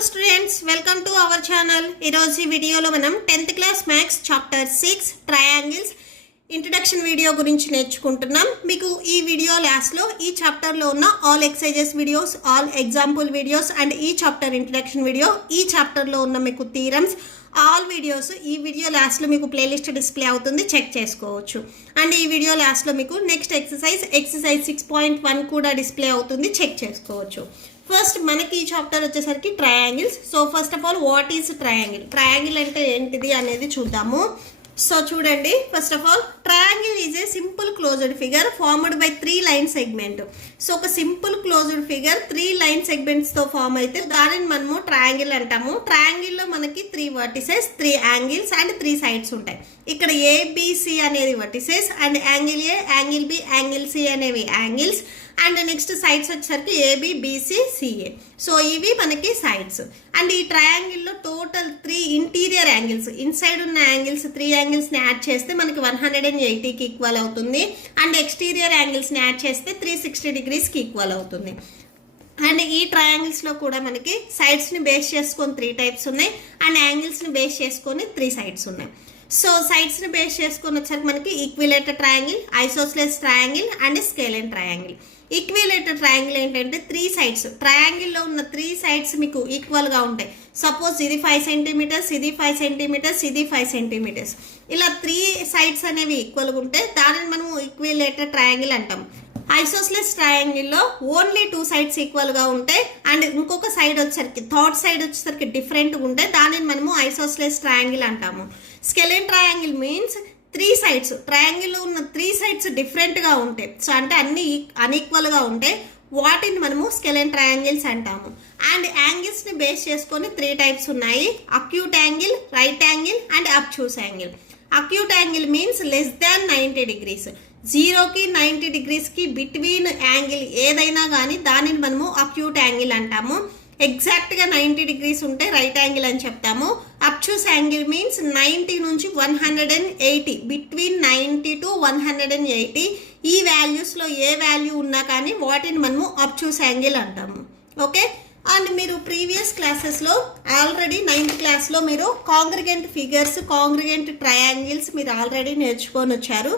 Hello students, welcome to our channel. ఈరోజు వీడియోలో మనం 10th class maths chapter 6 triangles introduction video గురించి నేర్చుకుంటున్నాం. మీకు ఈ వీడియో లాస్ట్లో ఈ చాప్టర్లో ఉన్న all exercises videos, all example videos and ఈ చాప్టర్ ఇంట్రడక్షన్ వీడియో, ఈ చాప్టర్లో ఉన్న మీకు థీరమ్స్ ఆల్ వీడియోస్ ఈ వీడియో లాస్ట్లో మీకు ప్లేలిస్ట్ డిస్ప్లే అవుతుంది, చెక్ చేసుకోవచ్చు. అండ్ ఈ వీడియో లాస్ట్లో మీకు నెక్స్ట్ ఎక్సర్సైజ్ 6.1 కూడా డిస్ప్లే అవుతుంది, చెక్ చేసుకోవచ్చు. ఫస్ట్ మనకి ఈ చాప్టర్ వచ్చేసరికి triangles. So first of all what is triangle, triangle అంటే ఏంటిది అనేది చూద్దాము. సో చూడండి, first of all triangle is a simple closed figure formed by 3 line segment. So ఒక simple closed figure 3 line segments తో ఫార్మ్ అయితే దానిని మనము ట్రయాంగిల్ అంటాము. ట్రయాంగిల్ లో మనకి 3 వర్టిసెస్, 3 యాంగిల్స్ అండ్ 3 సైడ్స్ ఉంటాయి. ఇక్కడ ఏబిసి అనేది vertices and angle A, angle B, angle C అనేవి యాంగిల్స్ అండ్ నెక్స్ట్ సైడ్స్ వచ్చేసరికి ఏబి, బిసి, సిఏ. సో ఇవి మనకి సైడ్స్. అండ్ ఈ ట్రయాంగిల్లో టోటల్ 3 ఇంటీరియర్ యాంగిల్స్, ఇన్సైడ్ ఉన్న యాంగిల్స్ 3 యాంగిల్స్ని యాడ్ చేస్తే మనకి 180కి ఈక్వల్ అవుతుంది. అండ్ ఎక్స్టీరియర్ యాంగిల్స్ని యాడ్ చేస్తే 360 డిగ్రీస్కి ఈక్వల్ అవుతుంది. అండ్ ఈ ట్రయాంగిల్స్లో కూడా మనకి సైడ్స్ని బేస్ చేసుకొని 3 టైప్స్ ఉన్నాయి అండ్ యాంగిల్స్ని బేస్ చేసుకొని 3 సైడ్స్ ఉన్నాయి. సో సైడ్స్ని బేస్ చేసుకొని వచ్చాక మనకి equilateral triangle, isosceles triangle and scalene triangle. Equilateral triangle ఏంటంటే 3 సైడ్స్, ట్రయాంగిల్లో ఉన్న 3 సైడ్స్ మీకు ఈక్వల్గా ఉంటాయి. సపోజ్ ఇది 5 సెంటీమీటర్స్, ఇది 5 సెంటీమీటర్స్, ఇది 5 సెంటీమీటర్స్, ఇలా 3 సైడ్స్ అనేవి ఈక్వల్గా ఉంటే దానిని మనము ఈక్విలేటర్ ట్రయాంగిల్ అంటాం. ఐసోస్లెస్ ట్రయాంగిల్లో ఓన్లీ 2 సైడ్స్ ఈక్వల్గా ఉంటాయి అండ్ ఇంకొక సైడ్ వచ్చేసరికి థర్డ్ సైడ్ వచ్చేసరికి డిఫరెంట్గా ఉంటే దానిని మనము ఐసోస్లెస్ ట్రయాంగిల్ అంటాము. స్కెలెన్ ట్రయాంగిల్ మీన్స్ 3 సైడ్స్, ట్రయాంగిల్లో ఉన్న 3 సైడ్స్ డిఫరెంట్గా ఉంటాయి. సో అంటే అన్ని అన్ఈక్వల్గా ఉంటాయి, వాటిని మనము స్కెలెన్ ట్రయాంగిల్స్ అంటాము. అండ్ యాంగిల్స్ని బేస్ చేసుకొని 3 టైప్స్ ఉన్నాయి, acute angle, right angle and obtuse angle. Acute angle means less than 90 degrees, 0కి 90 డిగ్రీస్కి బిట్వీన్ యాంగిల్ ఏదైనా కానీ దానిని మనము అక్యూట్ యాంగిల్ అంటాము. ఎగ్జాక్ట్గా 90 డిగ్రీస్ ఉంటే రైట్ యాంగిల్ అని చెప్తాము. అబ్ట్యూస్ యాంగిల్ మీన్స్ 90 నుంచి 180, బిట్వీన్ 90 to 180 ఈ వాల్యూస్లో ఏ వాల్యూ ఉన్నా కానీ వాటిని మనము అబ్ట్యూస్ యాంగిల్ అంటాము. ఓకే, అండ్ మీరు ప్రీవియస్ క్లాసెస్లో ఆల్రెడీ 9th క్లాస్లో మీరు కాంగ్రిగెంట్ ఫిగర్స్, కాంగ్రిగెంట్ ట్రయాంగిల్స్ మీరు ఆల్రెడీ నేర్చుకొని వచ్చారు.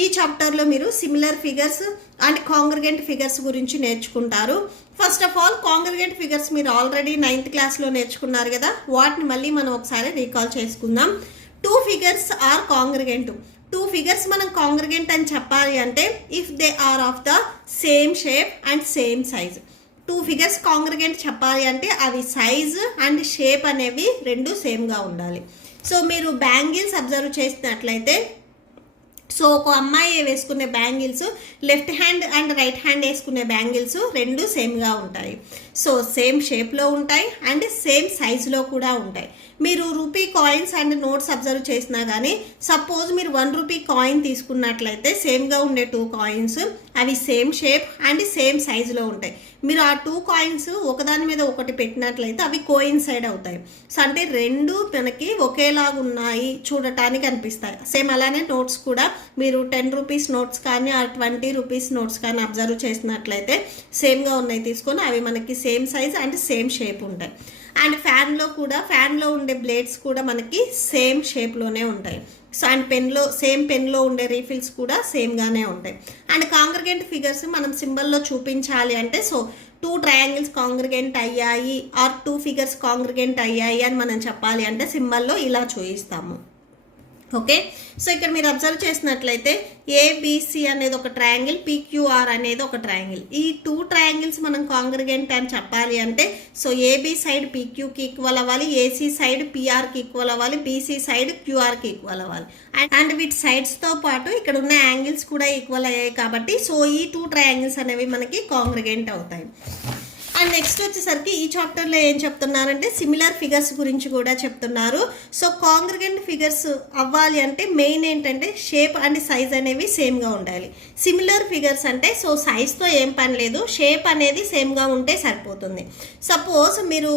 ఈ చాప్టర్లో మీరు similar figures and congruent figures గురించి నేర్చుకుంటారు. First of all congruent figures మీరు ఆల్రెడీ 9th క్లాస్లో నేర్చుకున్నారు కదా, వాటిని మళ్ళీ మనం ఒకసారి రీకాల్ చేసుకుందాం. 2 ఫిగర్స్ ఆర్ కాంగ్రిగెంట్. 2 ఫిగర్స్ మనం కాంగ్రిగెంట్ అని చెప్పాలి అంటే if they are of the same shape and same size. 2 figures congruent చెప్పాలి అంటే అవి సైజ్ అండ్ షేప్ అనేవి 2 సేమ్గా ఉండాలి. సో మీరు బ్యాంగిల్స్ అబ్జర్వ్ చేసినట్లయితే, సో ఒక అమ్మాయి వేసుకునే bangles, left hand and right hand వేసుకునే బ్యాంగిల్స్ 2 సేమ్గా ఉంటాయి. సో సేమ్ షేప్లో ఉంటాయి అండ్ సేమ్ సైజులో కూడా ఉంటాయి. మీరు rupee coins and notes observe చేసినా కానీ సపోజ్ మీరు 1 రూపీ కాయిన్ తీసుకున్నట్లయితే సేమ్గా ఉండే 2 కాయిన్స్ అవి సేమ్ షేప్ అండ్ సేమ్ సైజులో ఉంటాయి. మీరు ఆ 2 కాయిన్స్ ఒకదాని మీద ఒకటి పెట్టినట్లయితే అవి కోయిన్సైడ్ అవుతాయి. సో అంటే 2 మనకి ఒకేలాగా ఉన్నాయి, చూడటానికి అనిపిస్తాయి. సేమ్ అలానే నోట్స్ కూడా మీరు 10 రూపీస్ నోట్స్ కానీ ఆ 20 రూపీస్ నోట్స్ కానీ అబ్జర్వ్ చేసినట్లయితే సేమ్గా ఉన్నాయి తీసుకొని అవి మనకి same size and same shape ఉంటాయి. అండ్ ఫ్యాన్లో ఉండే బ్లేడ్స్ కూడా మనకి సేమ్ షేప్లోనే ఉంటాయి. సో అండ్ పెన్లో ఉండే రీఫిల్స్ కూడా సేమ్గానే ఉంటాయి. అండ్ కాంగ్రిగెంట్ ఫిగర్స్ మనం సింబల్లో చూపించాలి అంటే, సో 2 ట్రయాంగిల్స్ కాంగ్రిగెంట్ అయ్యాయి ఆర్ 2 ఫిగర్స్ కాంగ్రిగెంట్ అయ్యాయి అని మనం చెప్పాలి అంటే సింబల్లో ఇలా చూపిస్తాము. ఓకే, సో ఇక్కడ మీరు అబ్జర్వ్ చేసినట్లయితే ఏబిసి అనేది ఒక ట్రయాంగిల్, పిక్యూఆర్ అనేది ఒక ట్రయాంగిల్. ఈ 2 ట్రయాంగిల్స్ మనం కాంగ్రిగెంట్ అని చెప్పాలి అంటే, సో ఏబి సైడ్ పిక్యూకి ఈక్వల్ అవ్వాలి, ఏసీ సైడ్ పిఆర్కి ఈక్వల్ అవ్వాలి, బీసీ సైడ్ క్యూఆర్కి ఈక్వల్ అవ్వాలి. అండ్ వీటి సైడ్స్తో పాటు ఇక్కడ ఉన్న యాంగిల్స్ కూడా ఈక్వల్ అయ్యాయి కాబట్టి సో ఈ 2 ట్రయాంగిల్స్ అనేవి మనకి కాంగ్రిగెంట్ అవుతాయి. అండ్ నెక్స్ట్ వచ్చేసరికి ఈ చాప్టర్లో ఏం చెప్తున్నారంటే సిమిలర్ ఫిగర్స్ గురించి కూడా చెప్తున్నారు. సో కాంగ్రిగెంట్ ఫిగర్స్ అవ్వాలి అంటే మెయిన్ ఏంటంటే షేప్ అండ్ సైజ్ అనేవి సేమ్గా ఉండాలి. సిమిలర్ ఫిగర్స్ అంటే సో సైజ్తో ఏం పని లేదు, షేప్ అనేది సేమ్గా ఉంటే సరిపోతుంది. సపోజ్ మీరు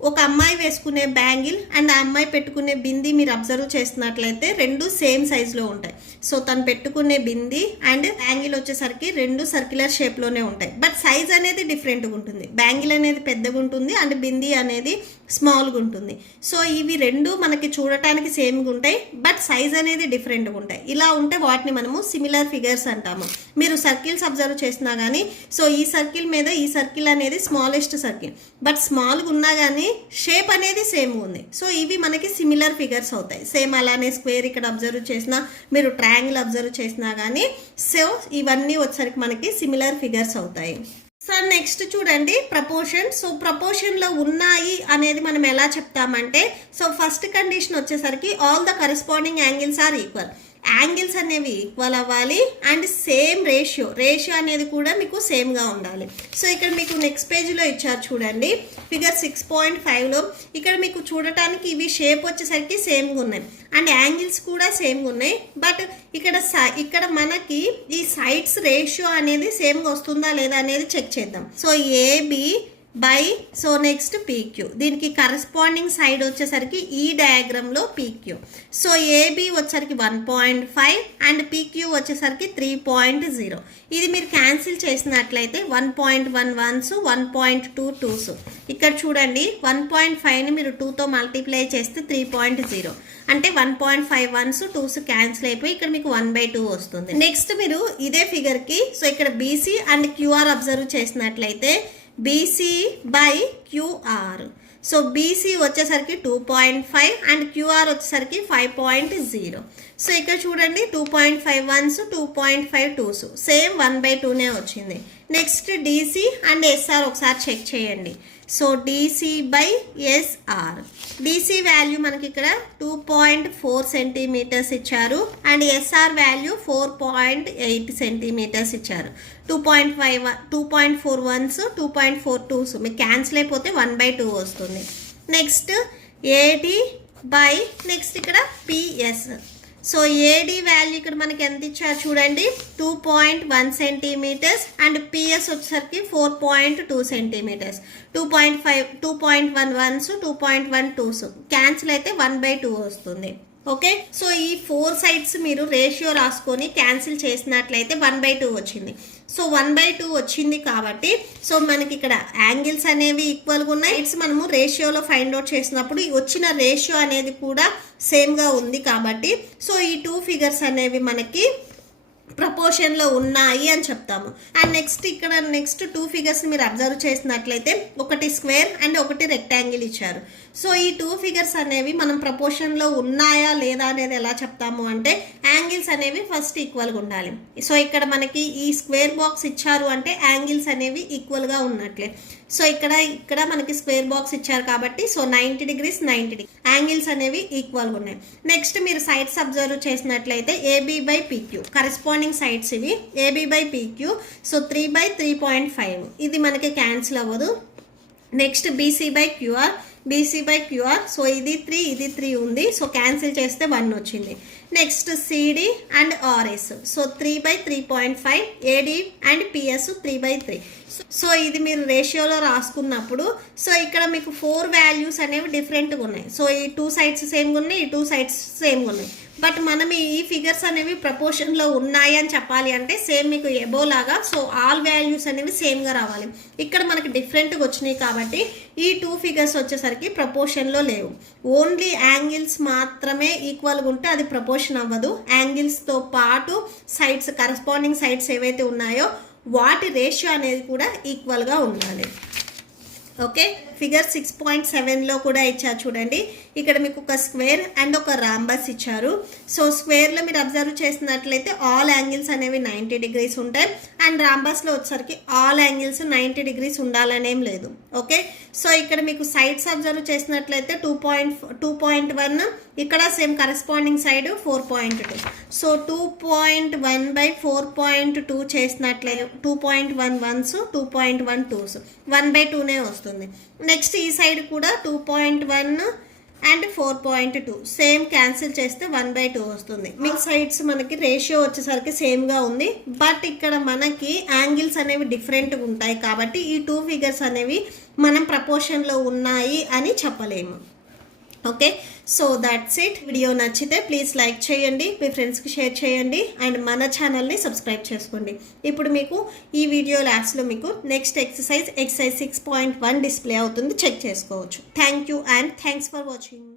ఒక అమ్మాయి వేసుకునే బ్యాంగిల్ అండ్ ఆ అమ్మాయి పెట్టుకునే బింది మీరు అబ్జర్వ్ చేస్తున్నట్లయితే రెండు సేమ్ సైజులో ఉంటాయి. సో తను పెట్టుకునే బింది అండ్ బ్యాంగిల్ వచ్చేసరికి రెండు సర్క్యులర్ షేప్లోనే ఉంటాయి. బట్ సైజ్ అనేది డిఫరెంట్గా ఉంటుంది. బ్యాంగిల్ అనేది పెద్దగా ఉంటుంది అండ్ బింది అనేది స్మాల్గా ఉంటుంది. సో ఇవి రెండు మనకి చూడటానికి సేమ్గా ఉంటాయి, బట్ సైజ్ అనేది డిఫరెంట్గా ఉంటాయి. ఇలా ఉంటే వాటిని మనము సిమిలర్ ఫిగర్స్ అంటాము. మీరు సర్కిల్స్ అబ్జర్వ్ చేసినా కానీ సో ఈ సర్కిల్ మీద ఈ సర్కిల్ అనేది స్మాలెస్ట్ సర్కిల్, బట్ స్మాల్గా ఉన్నా కానీ షేప్ అనేది సేమ్ ఉంది. సో ఇవి మనకి సిమిలర్ ఫిగర్స్ అవుతాయి. సేమ్ అలానే స్క్వేర్ ఇక్కడ అబ్జర్వ్ చేసినా, మీరు ట్రయాంగిల్ అబ్జర్వ్ చేసినా కానీ సో ఇవన్నీ వచ్చేసరికి మనకి సిమిలర్ ఫిగర్స్ అవుతాయి. సో నెక్స్ట్ చూడండి ప్రపోర్షన్. సో ప్రపోర్షన్లో ఉన్నాయి అనేది మనం ఎలా చెప్తామంటే సో ఫస్ట్ కండిషన్ వచ్చేసరికి all the corresponding angles are equal. Angles అనేవి ఈక్వల్ అవ్వాలి అండ్ సేమ్ రేషియో అనేది కూడా మీకు సేమ్గా ఉండాలి. సో ఇక్కడ మీకు నెక్స్ట్ పేజీలో ఇచ్చారు చూడండి ఫిగర్ 6.5లో. ఇక్కడ మీకు చూడటానికి ఇవి షేప్ వచ్చేసరికి సేమ్గా ఉన్నాయి అండ్ యాంగిల్స్ కూడా సేమ్గా ఉన్నాయి. బట్ ఇక్కడ మనకి ఈ సైడ్స్ రేషియో అనేది సేమ్గా వస్తుందా లేదా అనేది చెక్ చేద్దాం. So A B by so next P Q, దీనికి కరెస్పాండింగ్ సైడ్ వచ్చేసరికి ఈ డయాగ్రామ్లో పీక్యూ. సో ఏబి వచ్చేసరికి 1.5 అండ్ పీక్యూ వచ్చేసరికి 3.0. ఇది మీరు క్యాన్సిల్ చేసినట్లయితే 1.11 1.22. ఇక్కడ చూడండి 1.5ని మీరు 2తో మల్టిప్లై చేస్తే 3.0 అంటే 1.51 2 క్యాన్సిల్ అయిపోయి ఇక్కడ మీకు 1/2 వస్తుంది. నెక్స్ట్ మీరు ఇదే ఫిగర్కి సో ఇక్కడ బీసీ అండ్ క్యూఆర్ అబ్జర్వ్ చేసినట్లయితే BC by Q R. So BC వచ్చేసరికి 2.5 అండ్ క్యూఆర్ వచ్చేసరికి 5.0. సో ఇక్కడ చూడండి 2.51 2.52 సేమ్ 1/2నే వచ్చింది. నెక్స్ట్ డీసీ అండ్ ఎస్ఆర్ ఒకసారి చెక్ చేయండి. So D C by S R, D C value మనకి ఇక్కడ 2.4 సెంటీమీటర్స్ ఇచ్చారు అండ్ ఎస్ఆర్ వాల్యూ 4.8 సెంటీమీటర్స్ ఇచ్చారు. 2.41 2.42 మీకు క్యాన్సిల్ అయిపోతే 1/2 వస్తుంది. నెక్స్ట్ ఏడి బై నెక్స్ట్ ఇక్కడ పిఎస్. సో ఏడి వాల్యూ ఇక్కడ మనకి ఎంత ఇచ్చారు చూడండి 2.1 సెంటీమీటర్స్ అండ్ పిఎస్ వచ్చేసరికి 4.2 సెంటీమీటర్స్. 2.11 2.12 క్యాన్సిల్ అయితే 1/2 వస్తుంది. ఓకే, సో ఈ 4 సైడ్స్ మీరు రేషియో రాసుకొని క్యాన్సిల్ చేసినట్లయితే 1/2 వచ్చింది. సో 1/2 వచ్చింది కాబట్టి సో మనకి ఇక్కడ యాంగిల్స్ అనేవి ఈక్వల్గా ఉన్నాయి. ఇట్స్ మనము రేషియోలో ఫైండ్ అవుట్ చేసినప్పుడు వచ్చిన రేషియో అనేది కూడా సేమ్గా ఉంది కాబట్టి సో ఈ 2 ఫిగర్స్ అనేవి మనకి ప్రపోర్షన్లో ఉన్నాయి అని చెప్తాము. అండ్ నెక్స్ట్ 2 ఫిగర్స్ మీరు అబ్జర్వ్ చేసినట్లయితే ఒకటి స్క్వేర్ అండ్ ఒకటి రెక్టాంగిల్ ఇచ్చారు. సో ఈ 2 ఫిగర్స్ అనేవి మనం ప్రపోర్షన్లో ఉన్నాయా లేదా అనేది ఎలా చెప్తాము అంటే యాంగిల్స్ అనేవి ఫస్ట్ ఈక్వల్గా ఉండాలి. సో ఇక్కడ మనకి ఈ స్క్వేర్ బాక్స్ ఇచ్చారు అంటే యాంగిల్స్ అనేవి ఈక్వల్గా ఉన్నట్లే. సో ఇక్కడ మనకి స్క్వేర్ బాక్స్ ఇచ్చారు కాబట్టి సో 90 degrees 90 degrees యాంగిల్స్ అనేవి ఈక్వల్గా ఉన్నాయి. నెక్స్ట్ మీరు సైడ్స్ అబ్జర్వ్ చేసినట్లయితే A B by P Q corresponding sides ఇవి ఏబీ బై పీక్యూ. సో 3/3.5 ఇది మనకి క్యాన్సిల్ అవ్వదు. Next B C by Q R so ఇది 3 ఉంది. సో క్యాన్సిల్ చేస్తే 1 వచ్చింది. Next C D and R S so 3/3.5 A D and P S 3/3. So ఇది మీరు రేషియోలో రాసుకున్నప్పుడు సో ఇక్కడ మీకు 4 వాల్యూస్ అనేవి డిఫరెంట్గా ఉన్నాయి. సో ఈ 2 సైడ్స్ సేమ్గా ఉన్నాయి, ఈ 2 సైడ్స్ సేమ్గా ఉన్నాయి. బట్ మనం ఈ ఫిగర్స్ అనేవి ప్రపోర్షన్లో ఉన్నాయి అని చెప్పాలి అంటే సేమ్ మీకు ఎబో లాగా సో ఆల్ వాల్యూస్ అనేవి సేమ్గా రావాలి. ఇక్కడ మనకి డిఫరెంట్గా వచ్చినాయి కాబట్టి ఈ 2 ఫిగర్స్ వచ్చేసరికి ప్రపోర్షన్లో లేవు. ఓన్లీ యాంగిల్స్ మాత్రమే ఈక్వల్గా ఉంటే అది ప్రపోర్షన్ అవ్వదు. యాంగిల్స్తో పాటు సైడ్స్ కరెస్పాండింగ్ సైడ్స్ ఏవైతే ఉన్నాయో వాటి రేషియో అనేది కూడా ఈక్వల్గా ఉండాలి. ఓకే, ఫిగర్ 6.7లో కూడా ఇచ్చారు చూడండి. ఇక్కడ మీకు ఒక స్క్వేర్ అండ్ ఒక రాంబస్ ఇచ్చారు. సో స్క్వేర్లో మీరు అబ్జర్వ్ చేసినట్లయితే ఆల్ యాంగిల్స్ అనేవి 90 degrees ఉంటాయి అండ్ రాంబస్లో వచ్చేసరికి ఆల్ యాంగిల్స్ 90 degrees ఉండాలనేం లేదు. ఓకే, సో ఇక్కడ మీకు సైడ్స్ అబ్జర్వ్ చేసినట్లయితే 2.1 ఇక్కడ సేమ్ కరెస్పాండింగ్ సైడ్ 4.2. సో 2.1/4.2 చేసినట్లయితే 2.11 2.12 1/2నే వస్తుంది. నెక్స్ట్ ఈ సైడ్ కూడా 2.1 అండ్ 4.2 సేమ్ క్యాన్సిల్ చేస్తే 1/2 వస్తుంది. మిక్స్ సైడ్స్ మనకి రేషియో వచ్చేసరికి సేమ్గా ఉంది. బట్ ఇక్కడ మనకి యాంగిల్స్ అనేవి డిఫరెంట్గా ఉంటాయి కాబట్టి ఈ 2 ఫిగర్స్ అనేవి మనం ప్రపోర్షన్లో ఉన్నాయి అని చెప్పలేము. Okay, so that's it. Video నచ్చితే ప్లీజ్ లైక్ చేయండి, మీ ఫ్రెండ్స్కి షేర్ చేయండి అండ్ మన ఛానల్ని సబ్స్క్రైబ్ చేసుకోండి. ఇప్పుడు మీకు ఈ వీడియో లాస్ట్లో మీకు నెక్స్ట్ ఎక్సర్సైజ్ 6.1 డిస్ప్లే అవుతుంది, చెక్ చేసుకోవచ్చు. Thank you and thanks for watching.